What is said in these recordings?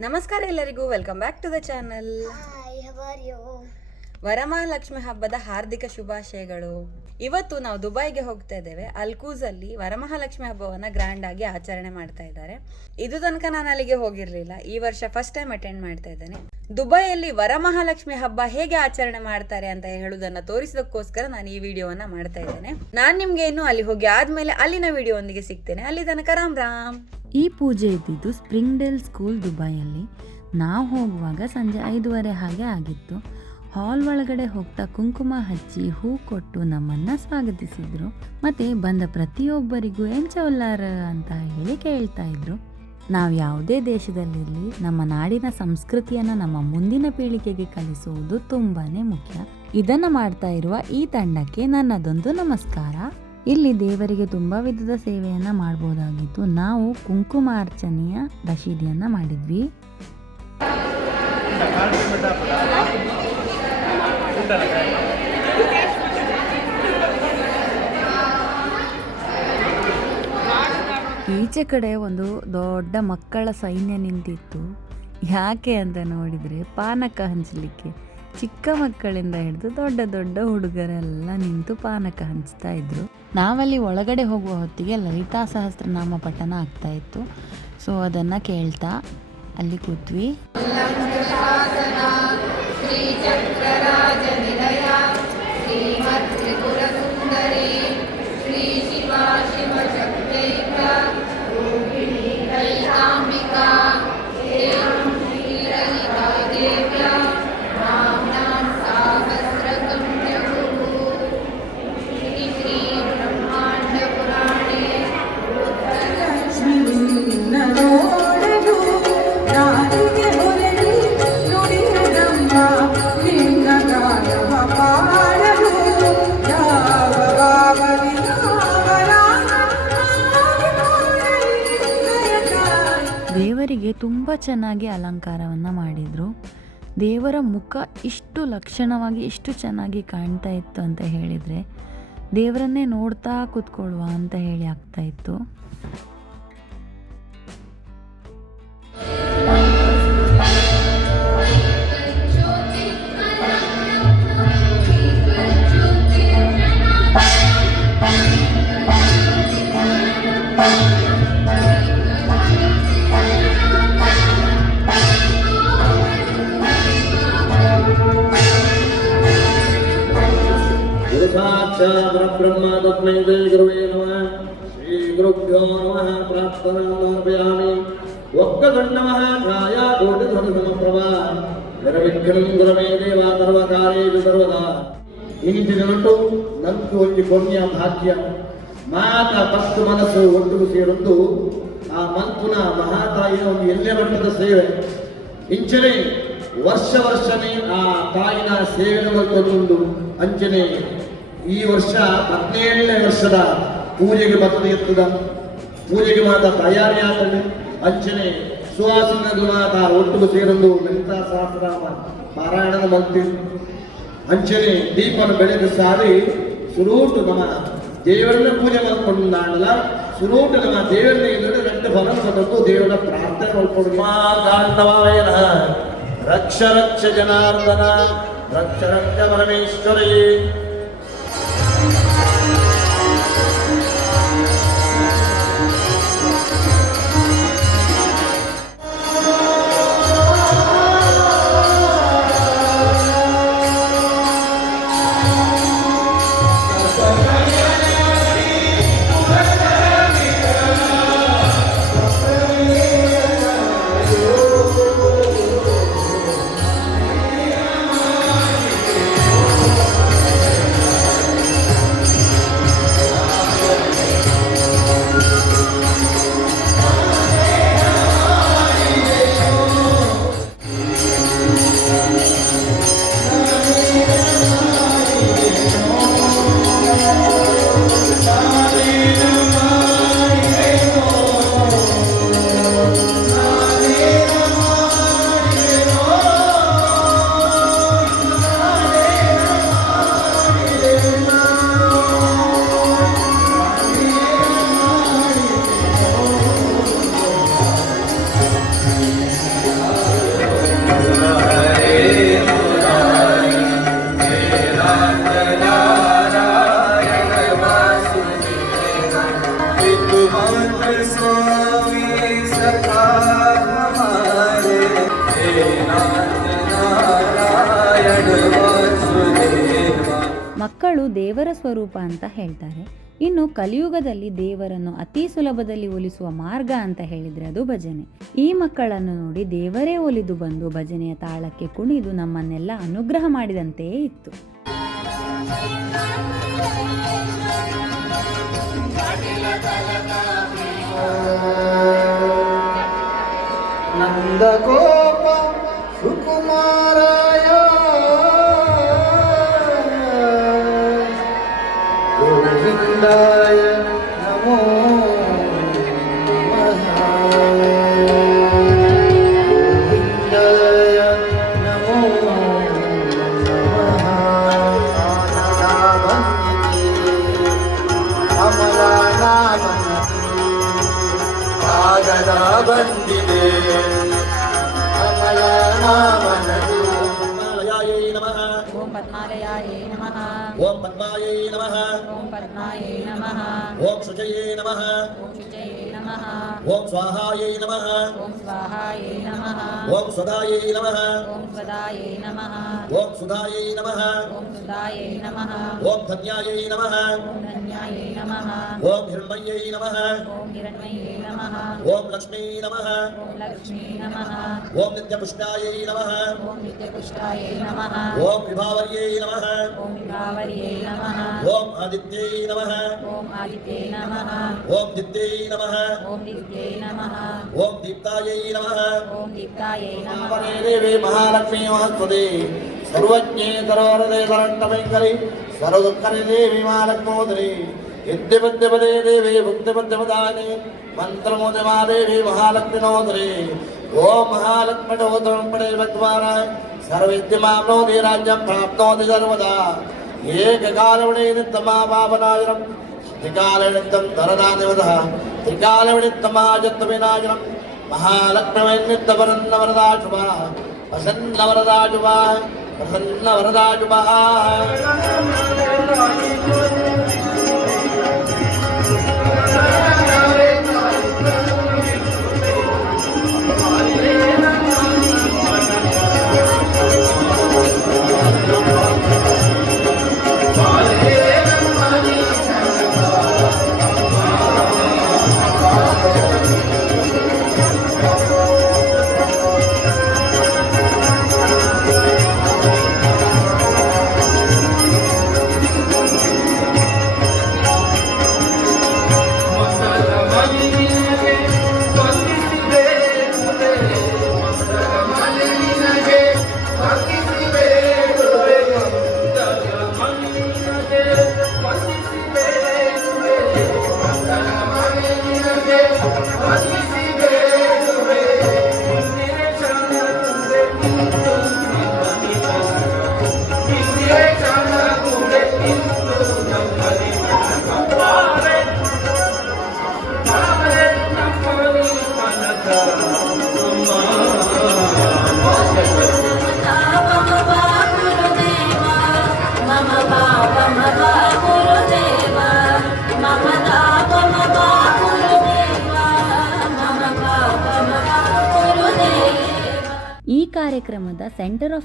ನಮಸ್ಕಾರ ಎಲ್ಲರಿಗೂ welcome back to the channel Varamahalakshmi ಹಬ್ಬದ ಹಾರ್ದಿಕ ಶುಭಾಶಯಗಳು. ಇವತ್ತು ನಾವು ದುಬೈಗೆ ಹೋಗ್ತಾ ಇದ್ದೇವೆ. ಅಲ್ಕೂಸಲ್ಲಿ ವರಮಹಾಲಕ್ಷ್ಮಿ ಹಬ್ಬವನ್ನ ಗ್ರ್ಯಾಂಡ್ ಆಗಿ ಆಚರಣೆ ಮಾಡ್ತಾ ಇದ್ದಾರೆ. ಇದು ತನಕ ನಾನು ಅಲ್ಲಿಗೆ ಹೋಗಿರ್ಲಿಲ್ಲ. ಈ ವರ್ಷ ಫಸ್ಟ್ ಟೈಮ್ ಅಟೆಂಡ್ ಮಾಡ್ತಾ ಇದ್ದೇನೆ. ದುಬೈಯಲ್ಲಿ ವರಮಹಾಲಕ್ಷ್ಮಿ ಹಬ್ಬ ಹೇಗೆ ಆಚರಣೆ ಮಾಡ್ತಾರೆ ಅಂತ ಹೇಳುವುದನ್ನ ತೋರಿಸೋದಕ್ಕೋಸ್ಕರ ನಾನು ಈ ವಿಡಿಯೋವನ್ನ ಮಾಡ್ತಾ ಇದ್ದೇನೆ. ನಾನು ನಿಮ್ಗೆ ಇನ್ನು ಅಲ್ಲಿ ಹೋಗಿ ಆದ್ಮೇಲೆ ಅಲ್ಲಿನ ವಿಡಿಯೋ ಒಂದಿಗೆ ಸಿಗ್ತೇನೆ. ಅಲ್ಲಿ ತನಕ ರಾಮ್ ರಾಮ್. ಈ ಪೂಜೆ ಇದ್ದಿದ್ದು ಸ್ಪ್ರಿಂಗ್ಡೆಲ್ ಸ್ಕೂಲ್ ದುಬೈಯಲ್ಲಿ. ನಾವು ಹೋಗುವಾಗ ಸಂಜೆ ಐದೂವರೆ ಹಾಗೆ ಆಗಿತ್ತು. ಹಾಲ್ ಒಳಗಡೆ ಹೋಗ್ತಾ ಕುಂಕುಮ ಹಚ್ಚಿ ಹೂ ಕೊಟ್ಟು ನಮ್ಮನ್ನ ಸ್ವಾಗತಿಸಿದ್ರು. ಮತ್ತೆ ಬಂದ ಪ್ರತಿಯೊಬ್ಬರಿಗೂ ಎಂಚವಲ್ಲಾರ ಅಂತ ಹೇಳಿ ಕೇಳ್ತಾ ಇದ್ರು. ನಾವು ಯಾವುದೇ ದೇಶದಲ್ಲಿರಲಿ, ನಮ್ಮ ನಾಡಿನ ಸಂಸ್ಕೃತಿಯನ್ನು ನಮ್ಮ ಮುಂದಿನ ಪೀಳಿಗೆಗೆ ಕಲಿಸುವುದು ತುಂಬಾನೇ ಮುಖ್ಯ. ಇದನ್ನ ಮಾಡ್ತಾ ಇರುವ ಈ ತಂಡಕ್ಕೆ ನನ್ನದೊಂದು ನಮಸ್ಕಾರ. ಇಲ್ಲಿ ದೇವರಿಗೆ ತುಂಬ ವಿಧದ ಸೇವೆಯನ್ನು ಮಾಡಬಹುದಾಗಿತ್ತು ನಾವು ಕುಂಕುಮಾರ್ಚನೆಯ ರಶೀದಿಯನ್ನ ಮಾಡಿದ್ವಿ. ಈಚೆ ಕಡೆ ಒಂದು ದೊಡ್ಡ ಮಕ್ಕಳ ಸೈನ್ಯ ನಿಂತಿತ್ತು. ಯಾಕೆ ಅಂತ ನೋಡಿದರೆ ಪಾನಕ ಹಂಚಲಿಕ್ಕೆ. ಚಿಕ್ಕ ಮಕ್ಕಳಿಂದ ಹಿಡಿದು ದೊಡ್ಡ ದೊಡ್ಡ ಹುಡುಗರೆಲ್ಲ ನಿಂತು ಪಾನಕ ಹಂಚ್ತಾ ಇದ್ರು. ನಾವಲ್ಲಿ ಒಳಗಡೆ ಹೋಗುವ ಹೊತ್ತಿಗೆ ಲಲಿತಾ ಸಹಸ್ರನಾಮ ಪಠನ ಆಗ್ತಾ ಇತ್ತು. ಸೊ ಅದನ್ನು ಕೇಳ್ತಾ ಅಲ್ಲಿ ಕೂತ್ವಿ. ചക്രരാജനി ತುಂಬ ಚೆನ್ನಾಗಿ ಅಲಂಕಾರವನ್ನು ಮಾಡಿದರು. ದೇವರ ಮುಖ ಇಷ್ಟು ಲಕ್ಷಣವಾಗಿ, ಇಷ್ಟು ಚೆನ್ನಾಗಿ ಕಾಣ್ತಾ ಇತ್ತು ಅಂತ ಹೇಳಿದರೆ ದೇವರನ್ನೇ ನೋಡ್ತಾ ಕೂತ್ಕೊಳ್ಳುವ ಅಂತ ಹೇಳಿ ಆಗ್ತಾ ಇತ್ತು गुरुसाक्षात्ब्रह्म तस्मै ते गुरुवे नमः श्रीगुरुभ्यो नमः प्रार्थनामर्पयामि वक्रतुण्डमः छायाकोटिधनुसमप्रभा निर्विघ्नं गुरमे देवा सर्वकारेषु सर्वदा ಇಂದಿನಂಟು ನಂತು ಒಂದು ಪುಣ್ಯ ಭಾಗ್ಯ ಮಾತ ಭಕ್ತ ಮನಸ್ಸು ಒಟ್ಟಿಗೆ ಸೇರೊಂದು ಆ ಮಂಕುನ ಮಹಾತಾಯಿಯ ಒಂದು ಎಲ್ಲೆ ಮಟ್ಟದ ಸೇವೆ ಇಂಚನೆ ವರ್ಷ ವರ್ಷನೇ ಆ ತಾಯಿನ ಸೇವೆ ಮಲ್ಕೊಂಡು ಅಂಚನೆ ಈ ವರ್ಷ ಹದಿನೇಳನೇ ವರ್ಷದ ಪೂಜೆಗೆ ಬತದ ಎತ್ತದ. ಪೂಜೆಗೆ ಮಾತ ತಯಾರಿ ಆತನೆ ಅಂಚನೆ ಸುಹಾಸನ ಮಾತ ಒಟ್ಟು ಸೇರಲು ಲಲಿತಾ ಸಹಸ್ರನಾಮ ಪಾರಾಯಣದ ಮಂತಿರು. ಅಂಚನೆ ದೀಪನ ಬೆಳೆದ ಸಾರಿ ಸುರೂಟು ನಮ ದೇವರನ್ನ ಪೂಜೆ ಮಾಡ್ಕೊಂಡಾಣಲ್ಲ ಸುರೂಟು ನಮ್ಮ ದೇವರನ್ನ ಇಲ್ಲದೆ ರೆಂಡು ಫಲ ಬಂದದ್ದು ದೇವರನ್ನ ಪ್ರಾರ್ಥನೆ ಮಾಡ್ಕೊಂಡು. ಮಾತಾಂಡವಾಯನ ರಕ್ಷ ರಕ್ಷ ಜನಾರ್ದನ. ರಕ್ಷ ರಕ್ಷ ಪರಮೇಶ್ವರೇ. ಮಕ್ಕಳು ದೇವರ ಸ್ವರೂಪ ಅಂತ ಹೇಳ್ತಾರೆ. ಇನ್ನು ಕಲಿಯುಗದಲ್ಲಿ ದೇವರನ್ನು ಅತಿ ಸುಲಭದಲ್ಲಿ ಒಲಿಸುವ ಮಾರ್ಗ ಅಂತ ಹೇಳಿದ್ರೆ ಅದು ಭಜನೆ. ಈ ಮಕ್ಕಳನ್ನು ನೋಡಿ ದೇವರೇ ಒಲಿದು ಬಂದು ಭಜನೆಯ ತಾಳಕ್ಕೆ ಕುಣಿದು ನಮ್ಮನ್ನೆಲ್ಲ ಅನುಗ್ರಹ ಮಾಡಿದಂತೆಯೇ ಇತ್ತು. ನಂದಗೋಪ ಸುಕುಮಾರಾಯ ಬಂದಿದೆ ಕಮಲನಾಮನದು ಮಾಲಯಾಯೈ ನಮಃ ಓಂ ಪದ್ಮಾಲಯಾಯೇ ನಮಃ ಓಂ ಪದ್ಮಾಯೈ ನಮಃ ಓಂ ಪದ್ಮಾಯೇ ನಮಃ ಓಂ ಶುಚಯೇ ನಮಃ ಓಂ ಶುಚಯೇ नमः ओम स्वाहायै नमः ओम स्वाहायै नमः ओम सदायै नमः ओम सदायै नमः ओम सुधायै नमः ओम सुधायै नमः ओम धन्यायै नमः ओम धन्यायै नमः ओम हिरण्मयै नमः ओम हिरण्मयै नमः ओम लक्ष्मी नमः ओम लक्ष्मी नमः ओम नित्यपुष्टायै नमः वटुष्ठायै नमः ॐ विभावर्यै नमः ॐ विभावर्यै नमः ॐ आदित्यै नमः ॐ आदित्यै नमः ॐ दित्यै नमः ॐ दित्यै नमः ॐ दीप्तायै नमः ॐ दीप्तायै नमः देवी महालक्ष्मी महस्वदे सर्वज्ञे सर्वहृदय सरण्टमैङ्करि सर्वदुःखनि देवी महालक्ष्मोदरी यद्यपद्यपदे देवी भुक्तिपद्यपदानि मन्त्रमोदमा देवी महालक्ष्मिणोदरी ఓం మహాలక్ష్మణోదరం పడే భగవానాయ సర్విద్యమాప్నోతి రాజ్యం ప్రాప్నోతి సర్వదా. ఏకకాలవిడే నిత్తమాపాపనాశనం త్రికాలవిడిత్తం ధరదాదేవత త్రికాలవిడిత్తమాజత్వవినాశనం మహాలక్ష్మణిత్తవరన్నవరదాశుభ ప్రసన్నవరదాశుభ ప్రసన్నవరదాశుభ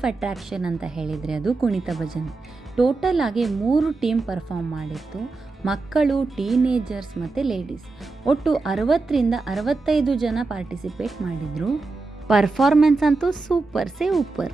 ಆಫ್ ಅಂತ ಹೇಳಿದರೆ ಅದು ಕುಣಿತ ಭಜನೆ. ಟೋಟಲ್ ಆಗಿ ಮೂರು ಟೀಮ್ ಪರ್ಫಾರ್ಮ್ ಮಾಡಿತ್ತು. ಮಕ್ಕಳು ಟೀನೇಜರ್ಸ್ ಮತ್ತು ಲೇಡೀಸ್ ಒಟ್ಟು ಅರವತ್ತರಿಂದ ಅರವತ್ತೈದು ಜನ ಪಾರ್ಟಿಸಿಪೇಟ್ ಮಾಡಿದರು. ಪರ್ಫಾರ್ಮೆನ್ಸ್ ಅಂತೂ ಸೂಪರ್ ಸೇ ಉಪ್ಪರ್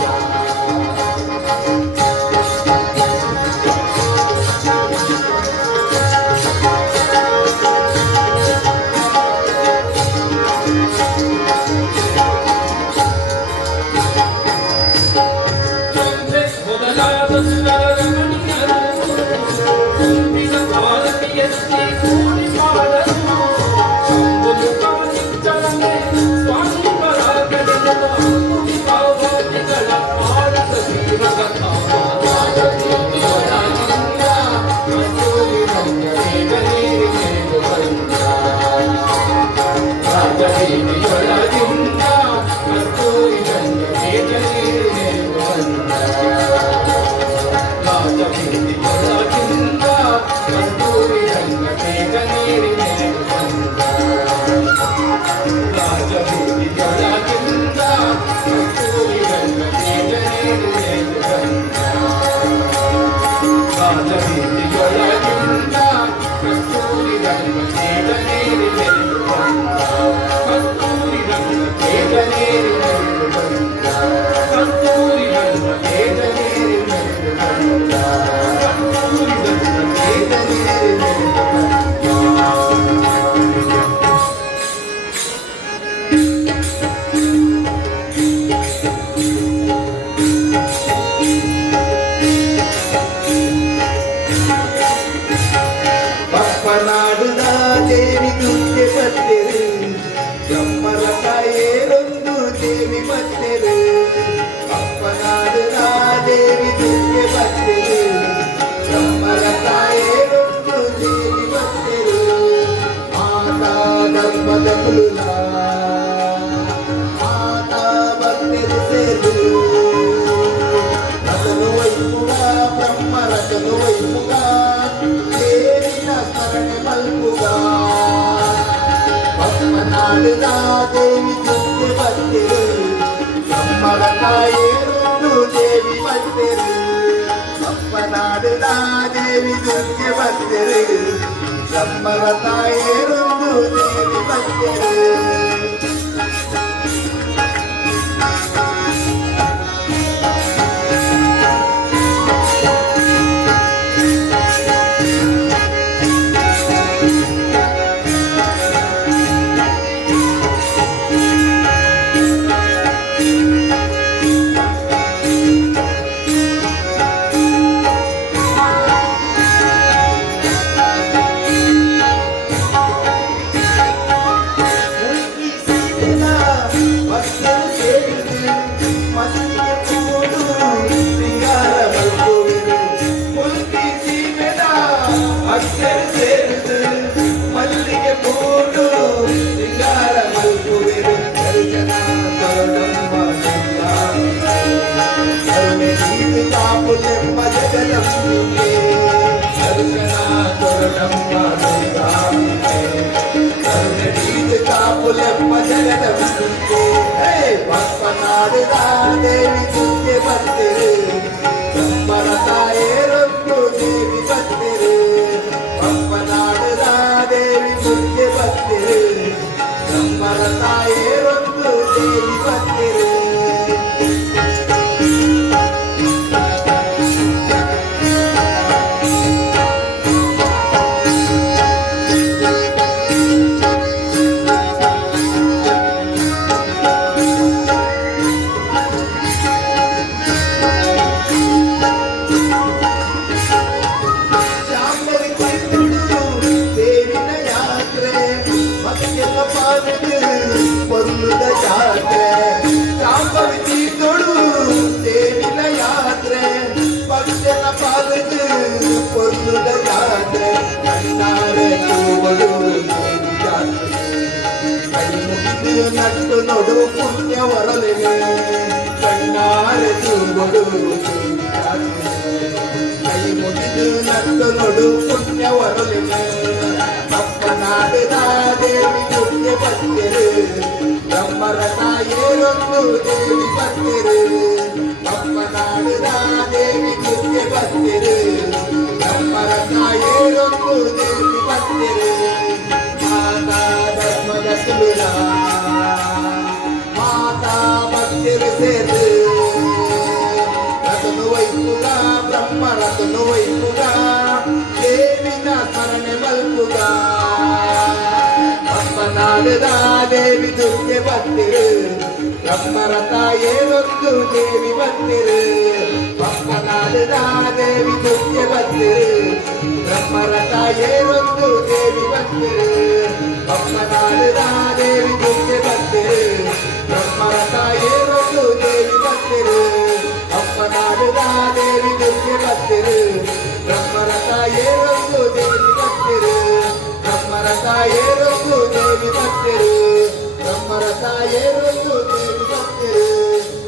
ఏరుడు దేవి భక్తిరు అప్పనాడు నా దేవి దుర్గ భక్తిరు బ్రహ్మవత నందునుడు పుణ్యవరులిము అప్పనాడు నాదేవి పుణ్య పత్తిరు. బ్రహ్మరథ ఏరొందు దేవి పత్తిరు. అప్పనాడు నాదేవి పుణ్య పత్తిరు. బ్రహ్మరథ ఏరొందు దేవి పత్తిరు. మాతా బ్రహ్మదశులురా మాతా పత్తిరు సేరు రతను వైపులా బ్రహ్మ రతను వైపు ವೈಪುಗ ಬ್ರಹ್ಮ ರತನು ವೈಪುಗ ದೇವಿನ ಸ್ಮರಣೆ ಮಲ್ಪುಗ ಅಪ್ಪನಾಡದ ದೇವಿ ದುರ್ಗೆ ಬಂದಿರು ಬ್ರಹ್ಮರ ತಾಯೇರೊಂದು ದೇವಿ ಬಂದಿರು ಅಪ್ಪನಾಡದ ದೇವಿ ದುರ್ಗೆ ಬಂದಿರು ಬ್ರಹ್ಮರ ತಾಯೇರೊಂದು ದೇವಿ ಬಂದಿರು ಅಪ್ಪನಾಡದ ದೇವಿ ದುರ್ಗೆ ಬಂದಿರು ಬ್ರಹ್ಮರ ತಾಯೇರೊಂದು ದೇವಿ ಬಂದಿರು ಅಪ್ಪನಾಡದ ದೇವಿ ದುರ್ಗೆ ಬಂದಿರು ಬ್ರಹ್ಮರ ತಾಯೇರೊಂದು ದೇವಿ ಬಂದಿರು ಬ್ರಹ್ಮರ ತಾಯೇರೊಂದು ದೇವಿ ಬಂದಿರು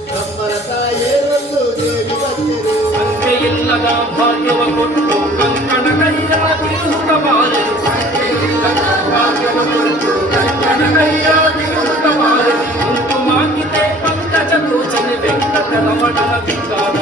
ಬ್ರಹ್ಮರ ತಾಯೇರೊಂದು ದೇವಿ ಬಂದಿರು ಸಂಖ್ಯೆಯಿಲ್ಲದ ಭಾಗ್ಯವ ಕೊಟ್ಟು ಕಂಕಣ ಕೈಯ ತಿರುಹುತ ಬಾರದು ಭಾಗ್ಯವ ಕೊಟ್ಟು ಕಂಕಣ ಕೈಯ ತಿರುಹುತ ಬಾರದು ಕುಂಕುಮಾಕಿತೆ ಪಂಕಜ ಲೋಚನೆ ವೆಂಕಟರಮಣ ವಿಕಾರ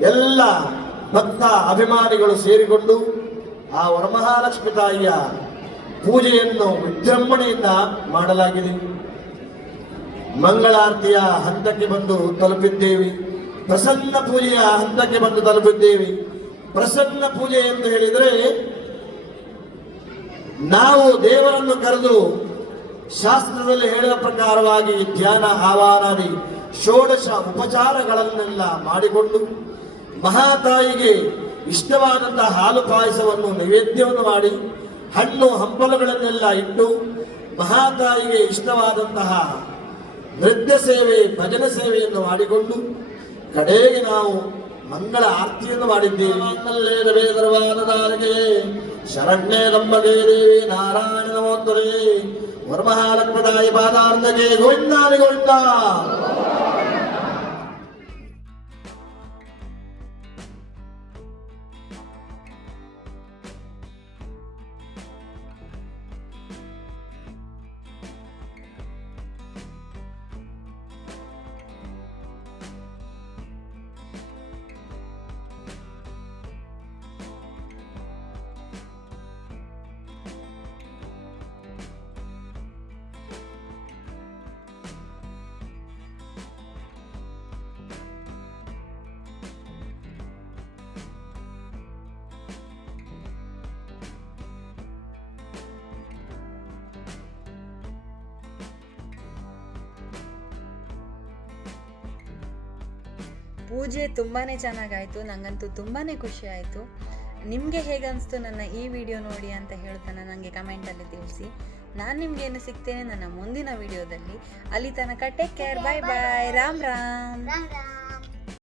ಎಲ್ಲ ಭಕ್ತ ಅಭಿಮಾನಿಗಳು ಸೇರಿಕೊಂಡು ಆ ವರಮಹಾಲಕ್ಷ್ಮಿ ತಾಯಿಯ ಪೂಜೆಯನ್ನು ವಿಜೃಂಭಣೆಯಿಂದ ಮಾಡಲಾಗಿದೆ. ಮಂಗಳಾರತಿಯ ಹಂತಕ್ಕೆ ಬಂದು ತಲುಪಿದ್ದೇವೆ. ಪ್ರಸನ್ನ ಪೂಜೆಯ ಹಂತಕ್ಕೆ ಬಂದು ತಲುಪಿದ್ದೇವೆ. ಪ್ರಸನ್ನ ಪೂಜೆ ಎಂದು ಹೇಳಿದರೆ ನಾವು ದೇವರನ್ನು ಕರೆದು ಶಾಸ್ತ್ರದಲ್ಲಿ ಹೇಳಿದ ಪ್ರಕಾರವಾಗಿ ಧ್ಯಾನ, ಆವಾರಾದಿ, ಷೋಡಶ ಉಪಚಾರಗಳನ್ನೆಲ್ಲ ಮಾಡಿಕೊಂಡು ಮಹಾತಾಯಿಗೆ ಇಷ್ಟವಾದಂತಹ ಹಾಲು ಪಾಯಸವನ್ನು ನೈವೇದ್ಯವನ್ನು ಮಾಡಿ ಹಣ್ಣು ಹಂಪಲುಗಳನ್ನೆಲ್ಲ ಇಟ್ಟು ಮಹಾತಾಯಿಗೆ ಇಷ್ಟವಾದಂತಹ ನೃತ್ಯ ಸೇವೆ, ಭಜನೆ ಸೇವೆಯನ್ನು ಮಾಡಿಕೊಂಡು ಕಡೆಗೆ ನಾವು ಮಂಗಳ ಆರತಿಯನ್ನು ಮಾಡಿದ್ದೇವೆ. ಶರಣ್ಯ ನಮ್ಮದೇ ದೇವಿ ನಾರಾಯಣ ನಮೋತ್ತರೇ. ವರಮಹಾಲಕ್ಷ್ಮದಾಯಿ ಪಾದಾರ್ಧಗೆ ಗೋವಿಂದಾನಿ ಗೋವಿಂದ. ಪೂಜೆ ತುಂಬಾ ಚೆನ್ನಾಗಾಯಿತು ನನಗಂತೂ ತುಂಬಾ ಖುಷಿ ಆಯಿತು. ನಿಮಗೆ ಹೇಗೆ ಅನಿಸ್ತು ನನ್ನ ಈ ವಿಡಿಯೋ ನೋಡಿ ಅಂತ ಹೇಳ್ತಾನೆ ನನಗೆ ಕಮೆಂಟಲ್ಲಿ ತಿಳಿಸಿ. ನಾನು ನಿಮಗೇನು ಸಿಗ್ತೇನೆ ನನ್ನ ಮುಂದಿನ ವಿಡಿಯೋದಲ್ಲಿ. ಅಲ್ಲಿ ತನಕ take care bye bye Ram Ram.